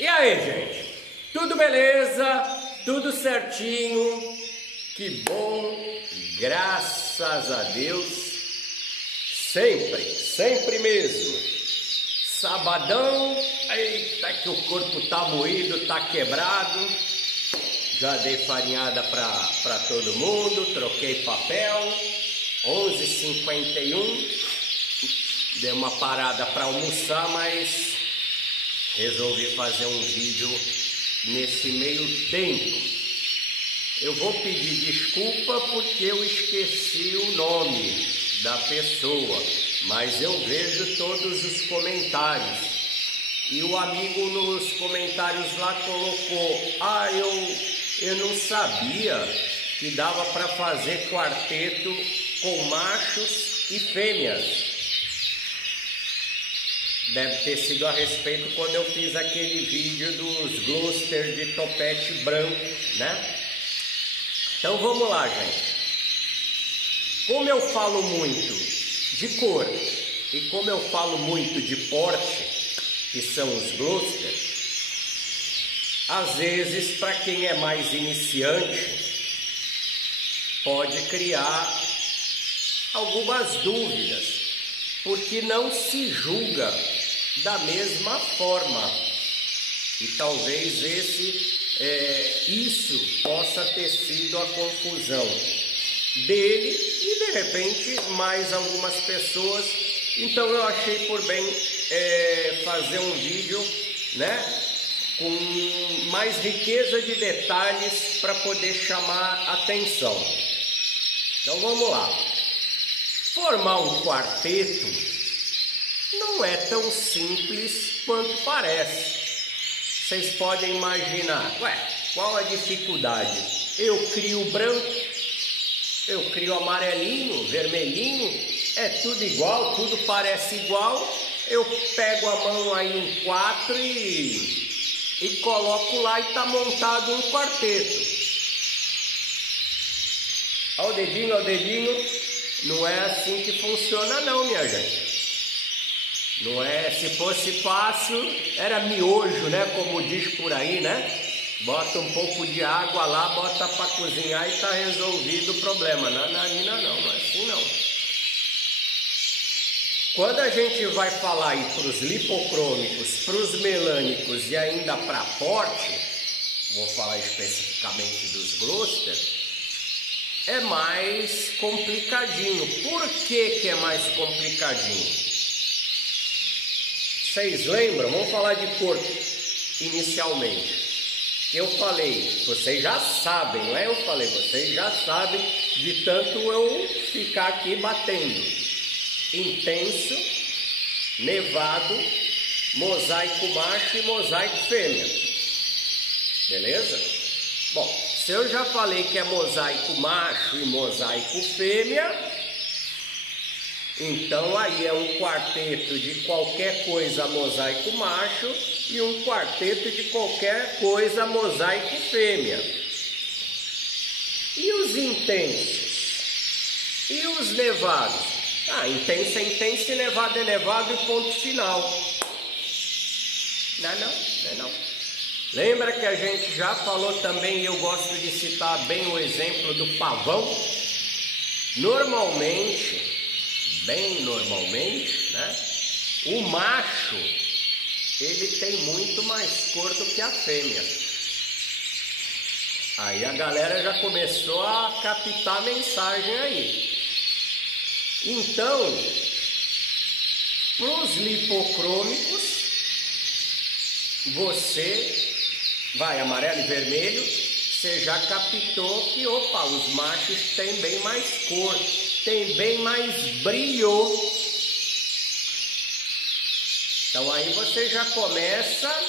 E aí, gente? Tudo beleza? Tudo certinho? Que bom, graças a Deus. Sempre mesmo. Sabadão, eita que o corpo tá moído, tá quebrado. Já dei farinhada pra todo mundo, troquei papel. 11h51. Dei uma parada para almoçar, mas resolvi fazer um vídeo nesse meio tempo. Eu vou pedir desculpa porque eu esqueci o nome da pessoa, mas eu vejo todos os comentários. E o amigo nos comentários lá colocou: eu não sabia que dava para fazer quarteto com machos e fêmeas. Deve ter sido a respeito quando eu fiz aquele vídeo dos Gloucester de topete branco, né? Então vamos lá, gente. Como eu falo muito de cor e como eu falo muito de porte, que são os Gloucester, às vezes para quem é mais iniciante pode criar algumas dúvidas, porque não se julga da mesma forma, e talvez isso possa ter sido a confusão dele e de repente mais algumas pessoas. Então eu achei por bem fazer um vídeo, né, com mais riqueza de detalhes para poder chamar atenção. Então vamos lá. Formar um quarteto não é tão simples quanto parece. Vocês podem imaginar, qual a dificuldade? Eu crio branco, eu crio amarelinho, vermelhinho, é tudo igual, tudo parece igual. Eu pego a mão aí em 4 e coloco lá e tá montado um quarteto. Ao dedinho. Não é assim que funciona não, minha gente. Não é, se fosse fácil, era miojo, né? Como diz por aí, né? Bota um pouco de água lá, bota para cozinhar e tá resolvido o problema. Não é assim não. Quando a gente vai falar aí para os lipocrômicos, para os melânicos e ainda para porte, vou falar especificamente dos Gloucester, é mais complicadinho. Por que é mais complicadinho? Vocês lembram? Vamos falar de cor inicialmente. Eu falei, vocês já sabem, não é? Eu falei, vocês já sabem de tanto eu ficar aqui batendo. Intenso, nevado, mosaico macho e mosaico fêmea. Beleza? Bom, se eu já falei que é mosaico macho e mosaico fêmea, então aí é um quarteto de qualquer coisa mosaico macho e um quarteto de qualquer coisa mosaico fêmea. E os intensos? E os nevados? Intenso é intenso e nevado é nevado e ponto final. Não. Lembra que a gente já falou também, e eu gosto de citar bem o exemplo do pavão? Bem normalmente, né? O macho, ele tem muito mais cor do que a fêmea. Aí a galera já começou a captar a mensagem aí. Então, para os lipocrômicos, você vai amarelo e vermelho, você já captou que, os machos têm bem mais cor, tem bem mais brilho. Então aí você já começa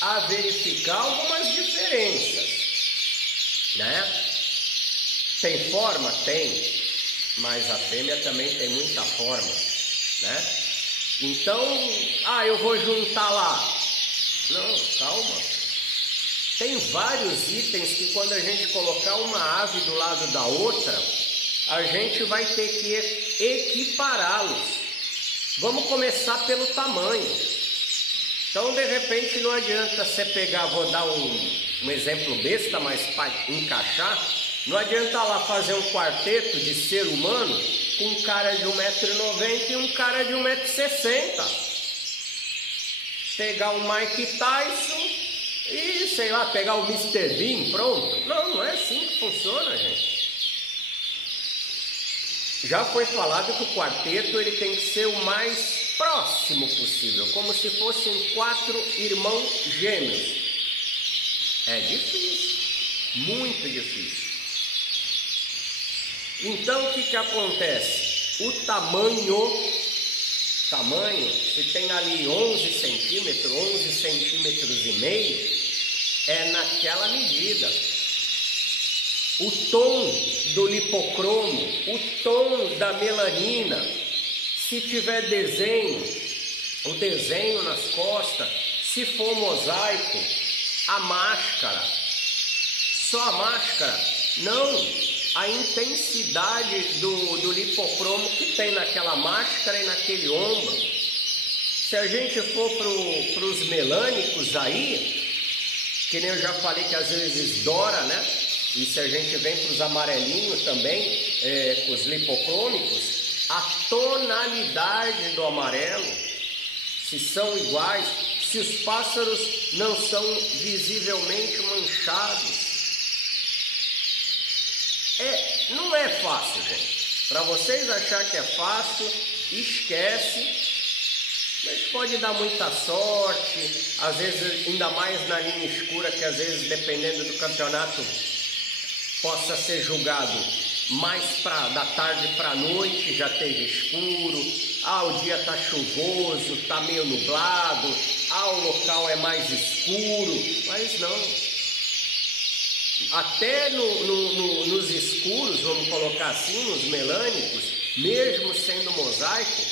a verificar algumas diferenças, né? Tem forma? Tem, mas a fêmea também tem muita forma, né? Então, eu vou juntar lá. Não, calma. Tem vários itens que quando a gente colocar uma ave do lado da outra, a gente vai ter que equipará-los. Vamos começar pelo tamanho. Então, de repente, não adianta você pegar, vou dar um exemplo besta, mas para encaixar, não adianta lá fazer um quarteto de ser humano com um cara de 1,90 m e um cara de 1,60 m. Pegar o Mike Tyson e, sei lá, pegar o Mr. Bean, pronto. Não, não é assim que funciona, gente. Já foi falado que o quarteto ele tem que ser o mais próximo possível, como se fossem 4 irmãos gêmeos. É difícil, muito difícil. Então o que que acontece? O tamanho, se tem ali 11 centímetros, 11 centímetros e meio, é naquela medida. O tom do lipocromo, o tom da melanina, se tiver desenho, o desenho nas costas, se for mosaico, a máscara, só a máscara, não, a intensidade do lipocromo que tem naquela máscara e naquele ombro. Se a gente for para os melânicos aí, que nem eu já falei que às vezes dora, né? E se a gente vem para os amarelinhos também, com os lipocrômicos, a tonalidade do amarelo, se são iguais, se os pássaros não são visivelmente manchados. Não é fácil, gente. Para vocês acharem que é fácil, esquece. Mas pode dar muita sorte, às vezes ainda mais na linha escura, que às vezes dependendo do campeonato possa ser julgado mais da tarde para a noite, já esteja escuro, o dia está chuvoso, está meio nublado, o local é mais escuro, mas não. Até nos escuros, vamos colocar assim, nos melânicos, mesmo sendo mosaico,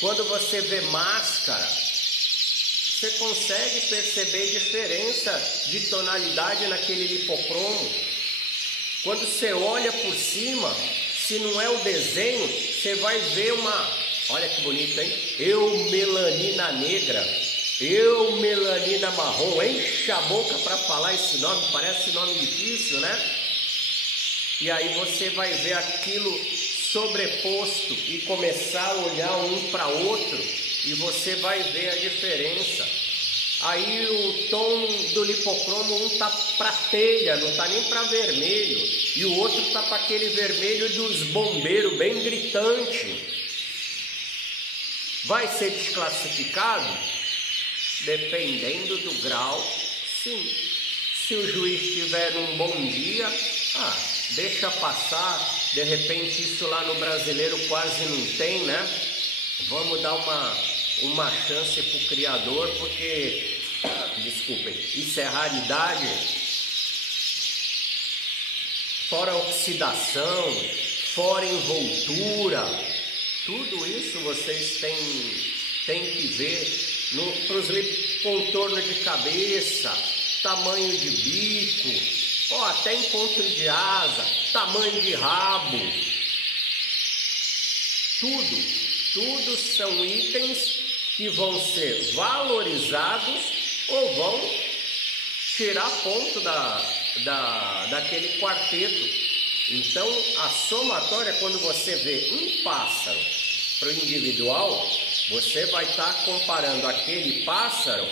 quando você vê máscara, você consegue perceber diferença de tonalidade naquele lipocromo. Quando você olha por cima, se não é o desenho, você vai ver olha que bonito, hein? Eumelanina negra, eumelanina marrom, enche a boca para falar esse nome, parece nome difícil, né? E aí você vai ver aquilo sobreposto e começar a olhar um para outro e você vai ver a diferença. Aí o tom do lipocromo, um tá para telha, não tá nem para vermelho, e o outro tá para aquele vermelho dos bombeiros, bem gritante. Vai ser desclassificado? Dependendo do grau, sim. Se o juiz tiver um bom dia, deixa passar. De repente isso lá no brasileiro quase não tem, né? Vamos dar uma chance para o criador, porque, desculpem, isso é raridade. Fora oxidação, fora envoltura, tudo isso vocês têm que ver. Para os contorno de cabeça, tamanho de bico, até encontro de asa, tamanho de rabo, tudo são itens que vão ser valorizados ou vão tirar ponto daquele quarteto. Então a somatória, quando você vê um pássaro para o individual, você vai estar comparando aquele pássaro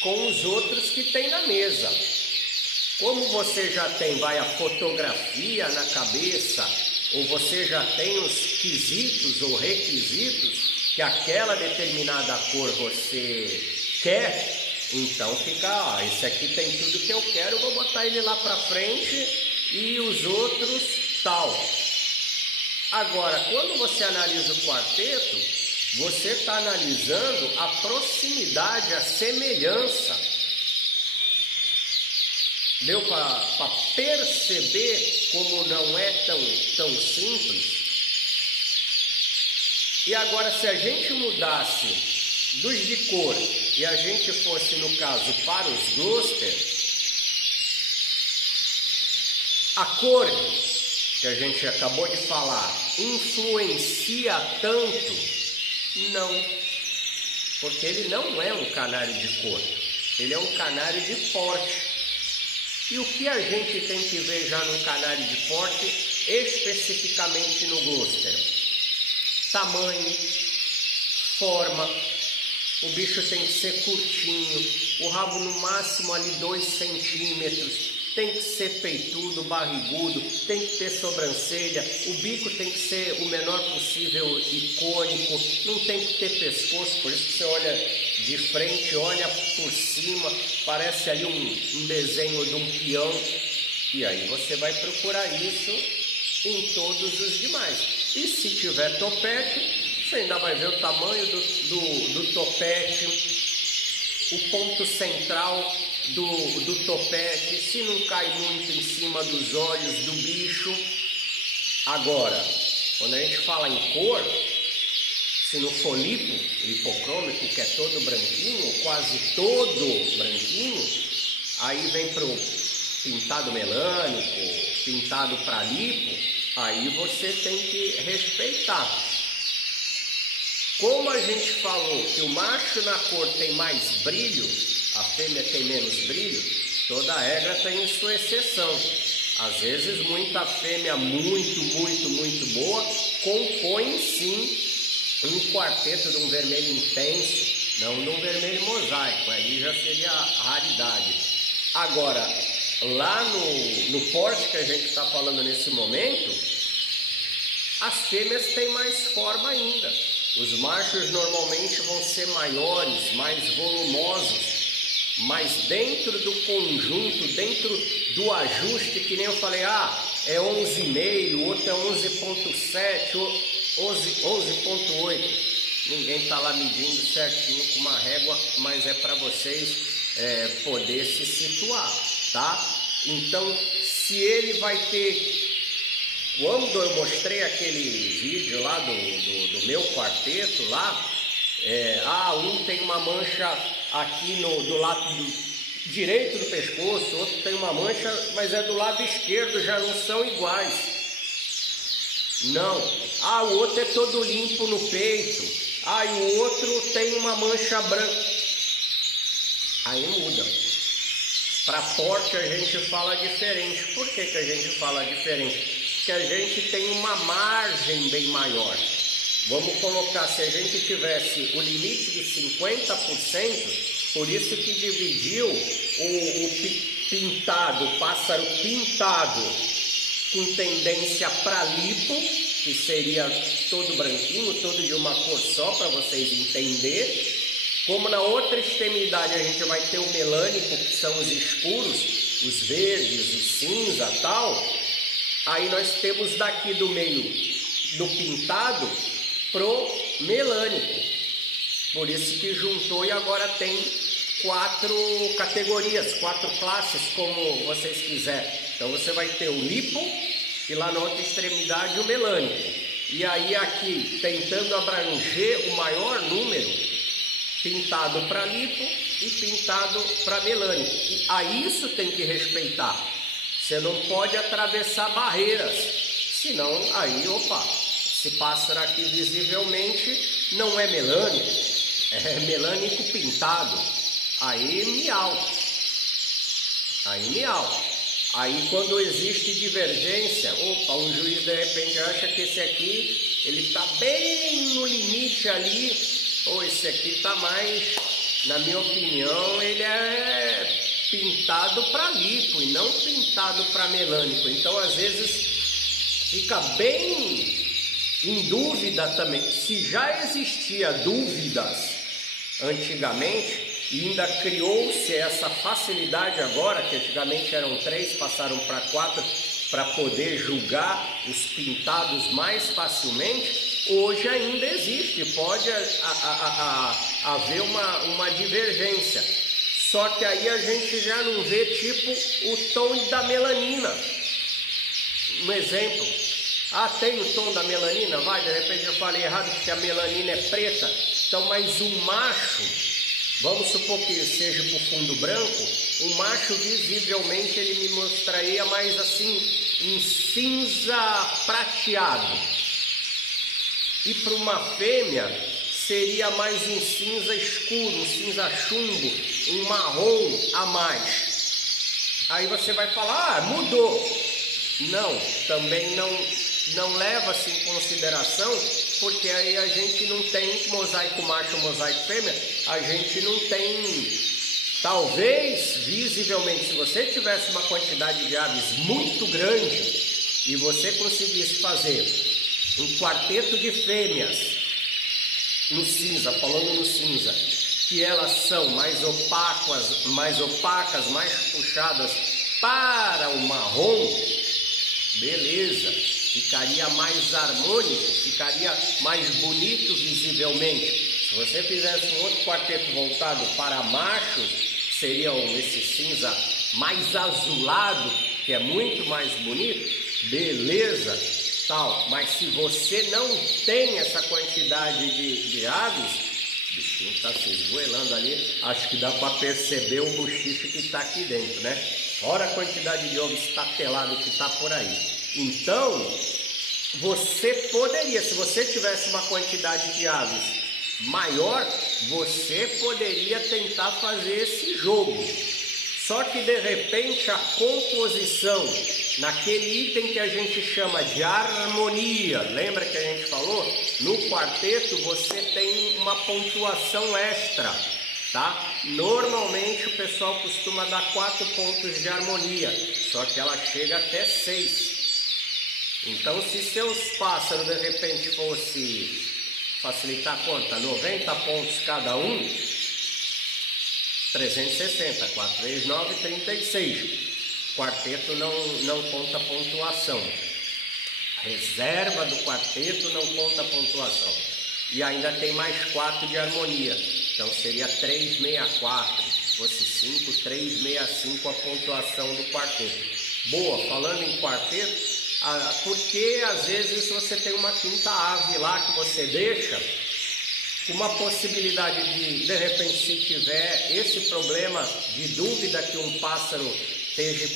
com os outros que tem na mesa. Como você já tem a fotografia na cabeça, ou você já tem os quesitos ou requisitos que aquela determinada cor você quer, então fica, esse aqui tem tudo que eu quero, vou botar ele lá para frente e os outros tal. Agora, quando você analisa o quarteto, você está analisando a proximidade, a semelhança. Deu para perceber como não é tão simples? E agora, se a gente mudasse dos de cor e a gente fosse, no caso, para os Gloster, a cor que a gente acabou de falar influencia tanto? Não. porque ele não é um canário de cor, ele é um canário de porte. E o que a gente tem que ver já num canário de porte, especificamente no Gloucester? Tamanho, forma, o bicho tem que ser curtinho, o rabo no máximo ali 2 centímetros, tem que ser peitudo, barrigudo, tem que ter sobrancelha, o bico tem que ser o menor possível e cônico, não tem que ter pescoço, por isso que você olha de frente, olha por cima, parece ali um desenho de um peão, e aí você vai procurar isso em todos os demais. E se tiver topete, você ainda vai ver o tamanho do topete, o ponto central do topete, se não cai muito em cima dos olhos do bicho. Agora, quando a gente fala em cor, se não for lipocrômico, que é todo branquinho, quase todo branquinho, aí vem pro pintado melânico, pintado para lipo, aí você tem que respeitar. Como a gente falou que o macho na cor tem mais brilho, a fêmea tem menos brilho, toda regra tem sua exceção. Às vezes muita fêmea muito boa compõe sim um quarteto de um vermelho intenso, não de um vermelho mosaico, aí já seria raridade. Agora, lá no porte que a gente está falando nesse momento, as fêmeas têm mais forma ainda. Os machos normalmente vão ser maiores, mais volumosos, mas dentro do conjunto, dentro do ajuste, que nem eu falei, é 11,5, outro é 11,7, 11,8. Ninguém está lá medindo certinho com uma régua, mas é para vocês poder se situar, tá? Então, se ele vai ter... Quando eu mostrei aquele vídeo lá do meu quarteto lá, um tem uma mancha aqui do lado direito do pescoço, outro tem uma mancha, mas é do lado esquerdo, já não são iguais. Não. O outro é todo limpo no peito. E o outro tem uma mancha branca. Aí muda. Para porte a gente fala diferente. Por que a gente fala diferente? Porque a gente tem uma margem bem maior. Vamos colocar, se a gente tivesse o limite de 50%, por isso que dividiu o pássaro pintado com tendência para lipo, que seria todo branquinho, todo de uma cor só, para vocês entenderem. Como na outra extremidade a gente vai ter o melânico, que são os escuros, os verdes, o cinza e tal. Aí nós temos daqui do meio do pintado pro melânico. Por isso que juntou e agora tem 4 categorias, 4 classes, como vocês quiserem. Então você vai ter o lipo e lá na outra extremidade o melânico. E aí aqui, tentando abranger o maior número, pintado para lipo e pintado para melânico. E a isso tem que respeitar. Você não pode atravessar barreiras, senão aí, esse pássaro aqui visivelmente não é melânico, é melânico pintado, aí miau. Aí quando existe divergência, um juiz de repente acha que esse aqui, ele está bem no limite ali, esse aqui está mais, na minha opinião, ele é pintado para lipo e não pintado para melânico. Então às vezes fica bem em dúvida também. Se já existia dúvidas antigamente e ainda criou-se essa facilidade agora, que antigamente eram 3, passaram para 4, para poder julgar os pintados mais facilmente, hoje ainda existe, pode haver uma divergência. Só que aí a gente já não vê tipo o tom da melanina. Um exemplo. Tem o tom da melanina? De repente eu falei errado porque a melanina é preta. Então, mas o macho, vamos supor que seja para o fundo branco, o macho visivelmente ele me mostraria mais assim, um cinza prateado. E para uma fêmea seria mais um cinza escuro, um cinza chumbo, um marrom a mais. Aí você vai falar, ah, mudou. Não, também não leva-se em consideração, porque aí a gente não tem mosaico macho, mosaico fêmea, a gente não tem, talvez, visivelmente, se você tivesse uma quantidade de aves muito grande e você conseguisse fazer um quarteto de fêmeas no cinza, falando no cinza, que elas são mais opacas, mais puxadas para o marrom, beleza, ficaria mais harmônico, ficaria mais bonito visivelmente. Se você fizesse um outro quarteto voltado para machos, seria esse cinza mais azulado, que é muito mais bonito, beleza, tal. Mas se você não tem essa quantidade de aves, o bichinho está se esgoelando ali, acho que dá para perceber o bochicho que está aqui dentro, né? Fora a quantidade de ovo estatelado que está por aí. Então, você poderia, se você tivesse uma quantidade de aves maior, você poderia tentar fazer esse jogo. Só que de repente a composição, naquele item que a gente chama de harmonia, lembra que a gente falou? No quarteto você tem uma pontuação extra, tá? Normalmente o pessoal costuma dar 4 pontos de harmonia, só que ela chega até 6. Então, se seus pássaros de repente fosse facilitar a conta, 90 pontos cada um, 360, 4 vezes 9, 36. Quarteto não conta pontuação. Reserva do quarteto não conta pontuação. E ainda tem mais 4 de harmonia. Então seria 364. Se fosse 5, 365 a pontuação do quarteto. Boa, falando em quarteto, porque às vezes você tem uma quinta ave lá que você deixa, uma possibilidade de repente, se tiver esse problema de dúvida que um pássaro esteja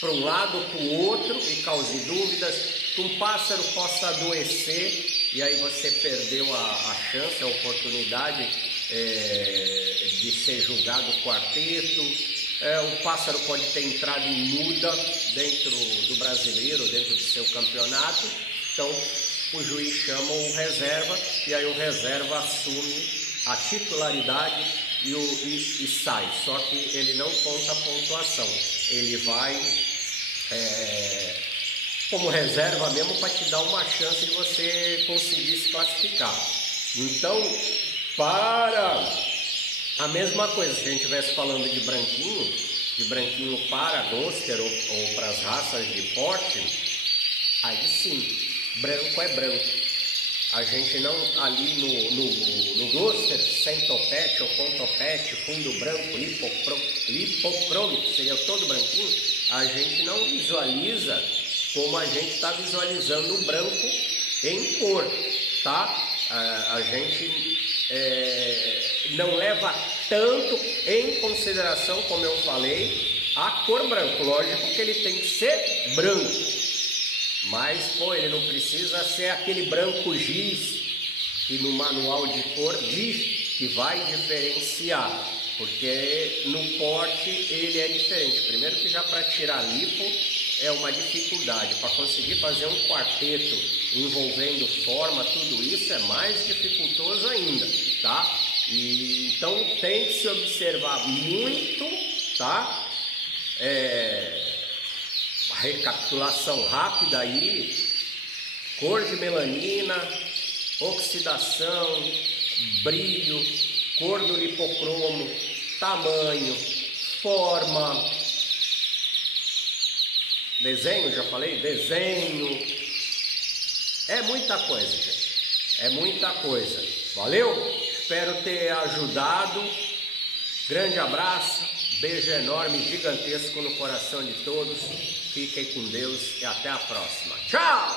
para um lado ou para o outro e cause dúvidas, que um pássaro possa adoecer e aí você perdeu a chance, a oportunidade de ser julgado quarteto. O pássaro pode ter entrado em muda dentro do brasileiro, dentro do seu campeonato, então o juiz chama o reserva e aí o reserva assume a titularidade e sai, só que ele não conta a pontuação, ele vai como reserva mesmo para te dar uma chance de você conseguir se classificar. Então, para a mesma coisa, se a gente estivesse falando de branquinho para Gloster ou para as raças de porte, aí sim, branco é branco. A gente não, ali no Gloster, sem topete ou com topete, fundo branco, lipocrômico, seria todo branquinho, a gente não visualiza como a gente está visualizando o branco em cor, tá? A gente não leva tanto em consideração, como eu falei, a cor branco. Lógico que ele tem que ser branco, mas ele não precisa ser aquele branco giz que no manual de cor diz que vai diferenciar, porque no porte ele é diferente. Primeiro que já para tirar lipo é uma dificuldade, para conseguir fazer um quarteto envolvendo forma, tudo isso é mais dificultoso ainda, tá? E então tem que se observar muito, tá? Recapitulação rápida aí: cor de melanina, oxidação, brilho, cor do lipocromo, tamanho, forma, desenho, já falei, desenho, é muita coisa, gente, é muita coisa. Valeu? Espero ter ajudado. Grande abraço, beijo enorme, gigantesco no coração de todos. Fiquem com Deus e até a próxima. Tchau!